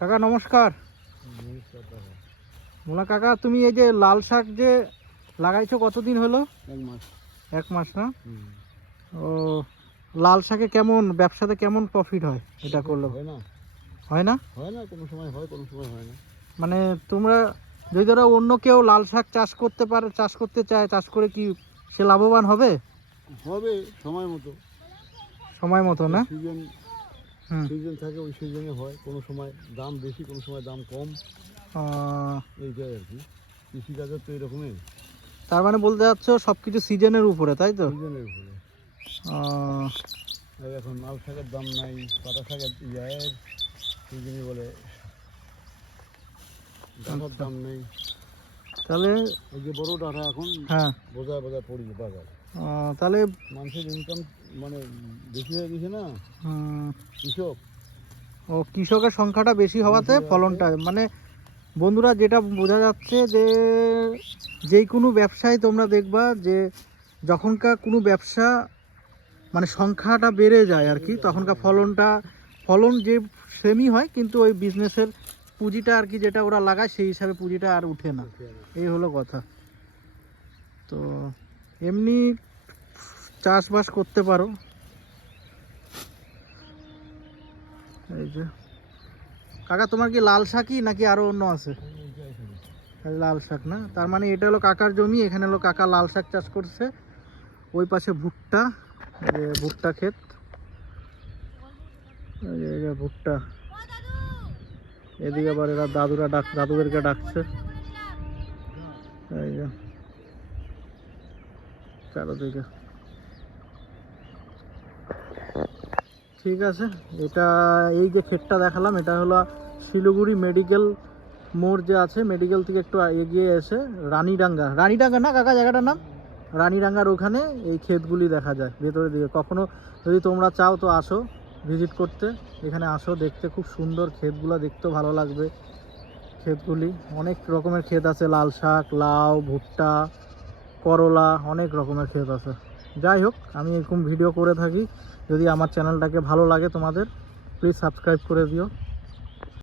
কাকা নমস্কার। মোলা কাকা, তুমি এই যে লাল শাক যে লাগাইছো কতদিন হলো? 1 মাস। 1 মাস না? ও, লাল শাকে কেমন ব্যবসাতে কেমন প্রফিট হয় এটা করলে? হয় না, হয় না? হয় না, কোনো সময় হয়, কোনো সময় হয় না। মানে তোমরা যদি ধরো অন্য কেউ লাল শাক চাষ করতে পারে, চাষ করতে চায়, চাষ করে কি সে লাভবান হবে? হবে সময় মতো। সময় মতো না? সিজন হুম। সিজন থাকে, ওই সিজনে হয়। কোনো সময় দাম বেশি, কোনো সময় দাম কম, এইটাই আর কি। কৃষিকাজের তো এরকমই, তার মানে বলতে যাচ্ছ সব কিছু সিজনের উপরে, তাই তো? সিজনের উপরে। আর এখন লাল শাকের দাম নাই, পাতা শাকের সিজনে বলে ডাঁটার দাম নেই। তাহলে এই যে বড় ডাঁটা এখন হ্যাঁ, বোঝায় বোঝায় পড়ি বাজার। তাহলে মানুষের ইনকাম মানে বেশি হয়ে গেছে না, কৃষক। ও, কৃষকের সংখ্যাটা বেশি হওয়াতে বেশি হওয়াতে ফলনটা মানে বন্ধুরা যেটা বোঝা যাচ্ছে যে যেই কোনো ব্যবসায় তোমরা দেখবা যে যখনকার কোনো ব্যবসা মানে সংখ্যাটা বেড়ে যায় আর কি, তখনকার ফলন যে সেমই হয়, কিন্তু ওই বিজনেসের পুঁজিটা আর কি যেটা ওরা লাগায় সেই হিসাবে পুঁজিটা আর উঠে না। এই হলো কথা। তো এমনি চাষবাস করতে পারো। এই যে কাকা, তোমার কি লাল শাকই নাকি আরো অন্য আছে? লাল শাক না? তার মানে এটা হলো কাকার জমি, এখানে হলো কাকা লাল শাক চাষ করছে। ওই পাশে ভুট্টা, ভুট্টা ক্ষেত, এই যে ভুট্টা। এদিকে আবার এরা দাদুদেরকে ডাকছে। এই যে চারদিকে। ঠিক আছে, এটা এই যে ক্ষেতটা দেখালাম এটা হলো শিলিগুড়ি মেডিকেল মোড় যে আছে, মেডিকেল থেকে একটু এগিয়ে এসে রানীডাঙ্গা না কাকা জায়গাটার নাম? রানীডাঙ্গার ওখানে এই ক্ষেতগুলি দেখা যায় ভেতরে দিকে। কখনো যদি তোমরা চাও তো আসো ভিজিট করতে, এখানে আসো দেখতে, খুব সুন্দর ক্ষেতগুলো, দেখতেও ভালো লাগবে। ক্ষেতগুলি অনেক রকমের ক্ষেত আছে, লাল শাক, লাউ, ভুট্টা, করলা, অনেক রকমের ক্ষেত আছে। যাই হোক, আমি এরকম ভিডিও করে থাকি। যদি আমার চ্যানেলটাকে ভালো লাগে তোমাদের, প্লিজ সাবস্ক্রাইব করে দিও।